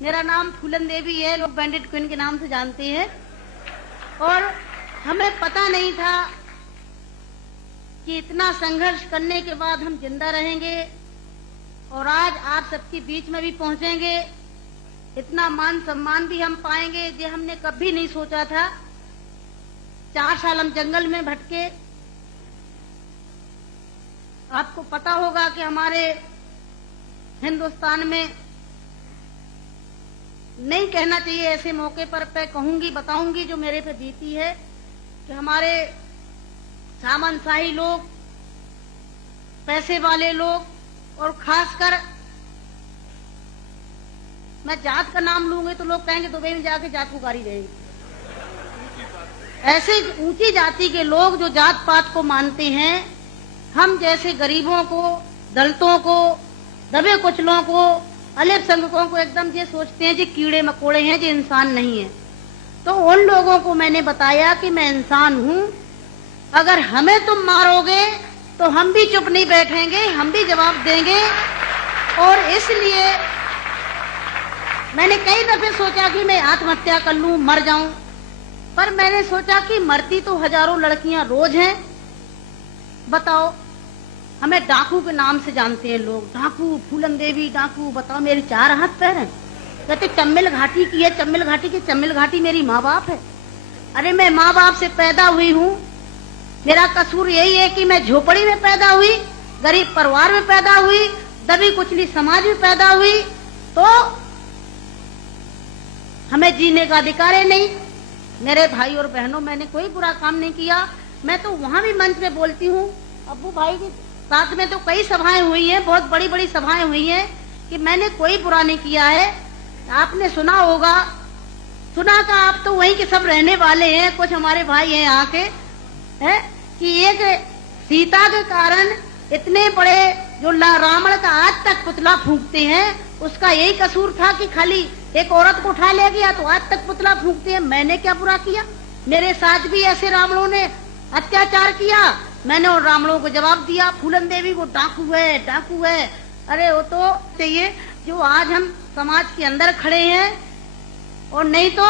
मेरा नाम फूलन देवी है, लोग बैंडेड क्वीन के नाम से जानते हैं। और हमें पता नहीं था कि इतना संघर्ष करने के बाद हम जिंदा रहेंगे और आज आप सबके बीच में भी पहुंचेंगे, इतना मान सम्मान भी हम पाएंगे, ये हमने कभी नहीं सोचा था। 4 साल हम जंगल में भटके। आपको पता होगा कि हमारे हिंदुस्तान में, नहीं कहना चाहिए ऐसे मौके पर, कहूंगी, बताऊंगी जो मेरे पे बीती है, कि हमारे सामंतशाही लोग, पैसे वाले लोग, और खासकर मैं जात का नाम लूंगी तो लोग कहेंगे दुबई में जाके जात पुकारी रहेगी। ऐसे ऊंची जाति के लोग जो जात पात को मानते हैं, हम जैसे गरीबों को, दलितों को, दबे कुचलों को, अल्पसंख्यकों को एकदम ये सोचते हैं जी कीड़े मकोड़े हैं, जी इंसान नहीं है। तो उन लोगों को मैंने बताया कि मैं इंसान हूं, अगर हमें तुम मारोगे तो हम भी चुप नहीं बैठेंगे, हम भी जवाब देंगे। और इसलिए मैंने कई दफे सोचा कि मैं आत्महत्या कर लूं, मर जाऊं, पर मैंने सोचा कि मरती तो हजारों लड़कियां रोज हैं। बताओ, हमें डाकू के नाम से जानते हैं लोग, डाकू, फूलन देवी डाकू। बताओ, मेरी 4 हाथ पैर हैं। कहते चम्मिल घाटी की है, चम्मिल घाटी की। चम्मिल घाटी मेरी माँ बाप है। अरे मैं माँ बाप से पैदा हुई हूँ। मेरा कसूर यही है कि मैं झोपड़ी में पैदा हुई, गरीब परिवार में पैदा हुई, दबी कुचली समाज में पैदा हुई, तो हमें जीने का अधिकार है नहीं। मेरे भाई और बहनों, मैंने कोई बुरा काम नहीं किया। मैं तो वहां भी मंच में बोलती हूँ, अब्बू भाई के साथ में तो कई सभाएं हुई हैं, बहुत बड़ी बड़ी सभाएं हुई हैं, कि मैंने कोई बुरा नहीं किया है। आपने सुना होगा, सुना का आप तो वहीं के सब रहने वाले हैं, कुछ हमारे भाई हैं यहाँ के, है कि एक सीता के कारण इतने बड़े जो रावण का आज तक पुतला फूंकते हैं, उसका यही कसूर था कि खाली एक औरत को उठा ले गया तो आज तक पुतला फूंकते हैं। मैंने क्या बुरा किया? मेरे साथ भी ऐसे रावणों ने अत्याचार किया, मैंने उन रावणों को जवाब दिया। फूलन देवी को डाकू है, डाकू है। अरे वो तो चाहिए जो आज हम समाज के अंदर खड़े हैं, और नहीं तो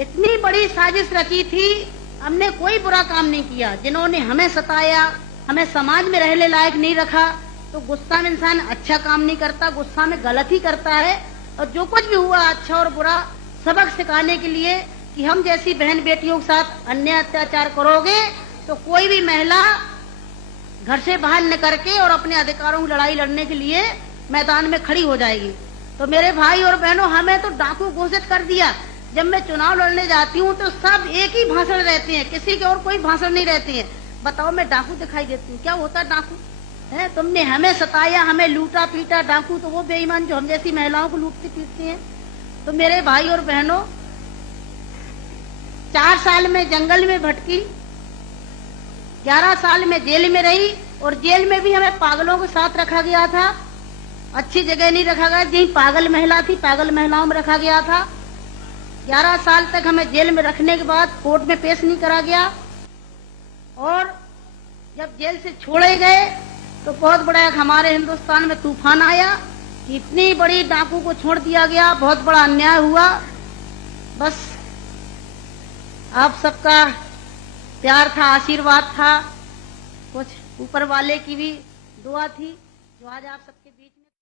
इतनी बड़ी साजिश रची थी। हमने कोई बुरा काम नहीं किया। जिन्होंने हमें सताया, हमें समाज में रहने लायक नहीं रखा, तो गुस्सा में इंसान अच्छा काम नहीं करता, गुस्सा में गलत ही करता है। और जो कुछ भी हुआ, अच्छा और बुरा, सबक सिखाने के लिए कि हम जैसी बहन बेटियों के साथ अन्याय अत्याचार करोगे तो कोई भी महिला घर से बाहर निकल के और अपने अधिकारों की लड़ाई लड़ने के लिए मैदान में खड़ी हो जाएगी। तो मेरे भाई और बहनों, हमें तो डाकू घोषित कर दिया। जब मैं चुनाव लड़ने जाती हूँ तो सब एक ही भाषण रहते हैं, किसी के और कोई भाषण नहीं रहते हैं। बताओ, मैं डाकू दिखाई देती हूँ? क्या होता डाकू है? तुमने हमें सताया, हमें लूटा पीटा। डाकू तो वो बेईमान जो हम जैसी महिलाओं को लूटते पीटते हैं। तो मेरे भाई और बहनों, 4 साल में जंगल में भटकी, 11 साल में जेल में रही, और जेल में भी हमें पागलों के साथ रखा गया था। अच्छी जगह नहीं रखा गया, जहीं पागल महिला थी, पागल महिलाओं में रखा गया था। 11 साल तक हमें जेल में रखने के बाद कोर्ट में पेश नहीं करा गया, और जब जेल से छोड़े गए तो बहुत बड़ा हमारे हिंदुस्तान में तूफान आया कि इतनी बड़ी डाकू को छोड़ दिया गया, बहुत बड़ा अन्याय हुआ। बस आप सबका प्यार था, आशीर्वाद था, कुछ ऊपर वाले की भी दुआ थी, जो आज आप सब